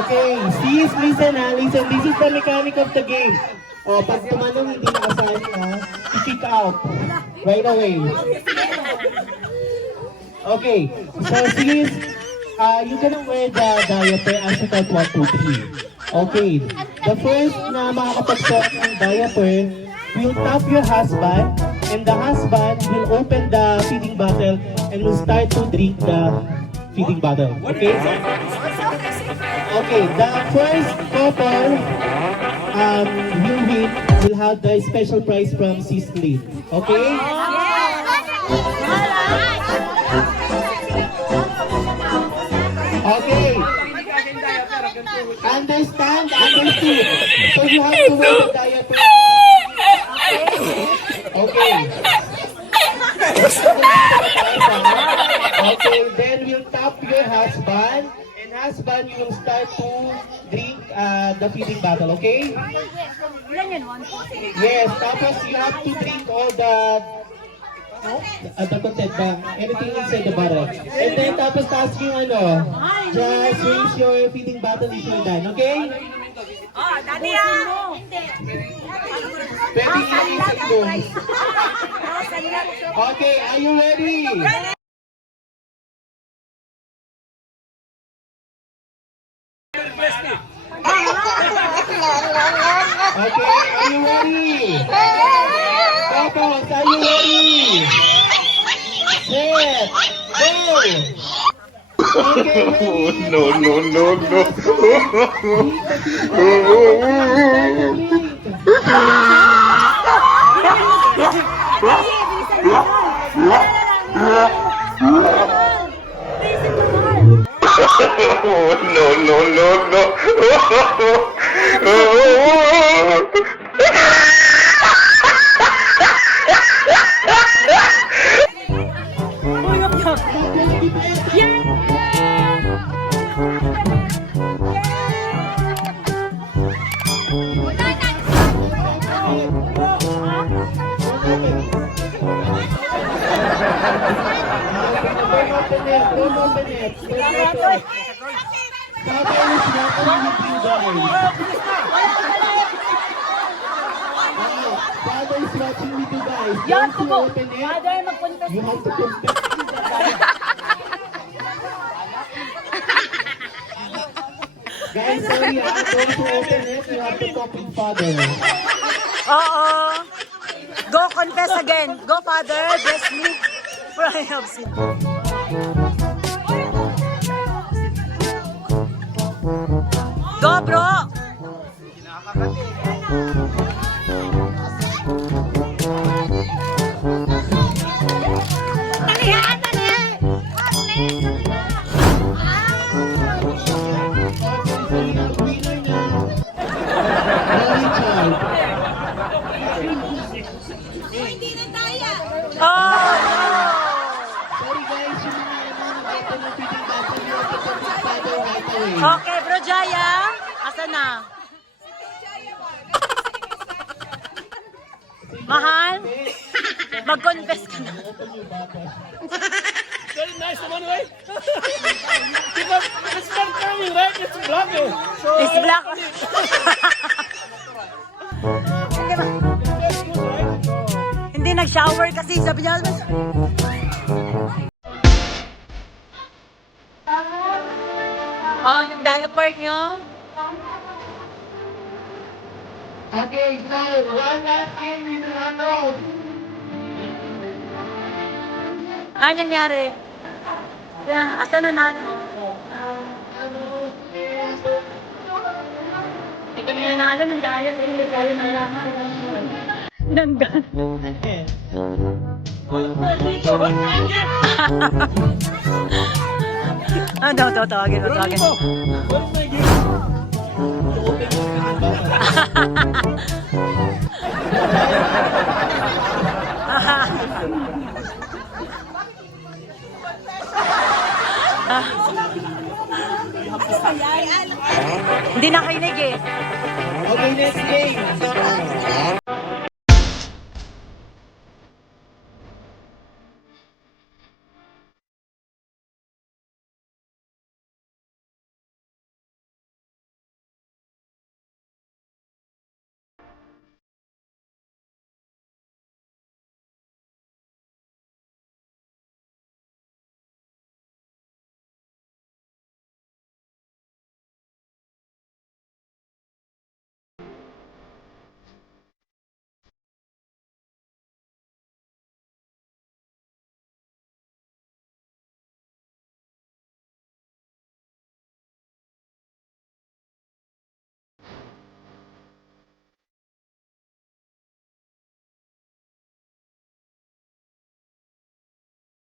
Okay, sis, listen ha, listen. This is the mechanic of the game. O, pag tumanong hindi nakasali ha, i-kick out. Right away. Okay, so sis, you're gonna wear the diaper as you count 1, 2, 3. Okay, the first na makakapagsuot ng diaper will tap your husband, and the husband will open the feeding bottle and will start to drink the feeding bottle. Okay? Okay, the first couple will have the special prize from Sisley. Okay? Okay. Understand? Understood. So you have to wear the diaper. Okay. Okay, then we'll tap your husband. And husband, you will start to drink the feeding bottle, okay? Yes, tapos you have to drink all the content ba? Anything inside the bottle. And then tapos taas yung ano, just raise your feeding bottle if you're done, okay? Oh, dati ah! Pwede i-isip mo. Okay, are you ready? Okay, are you ready? Couples, are you ready? Set, go! Okay, ready? No. Don't open it. Father is watching with you guys. Father is watching with you guys. Once you open it, you have to confess. Guys, sorry, I'm going to open it. You have to talk with Father. Oo. Go confess again. Go, Father. Bless me. For I have sinned. Go, bro! Okay, Bro Jaya. Asa na? Mahal? Mag-confess ka na. Very nice one, right? Because it's not coming, right? It's black. So It's black. Hindi nag-shower kasi. Sabi niya, oh, yung diaper niyo. Okay, so one last game with Ronald. Ano nangyari? Asa na nano? Ito na nanalo ng daya sa hindi tayo nalaman. Nanggan. Tawagin mo. You have to Hindi nakinig eh. Okay, next game.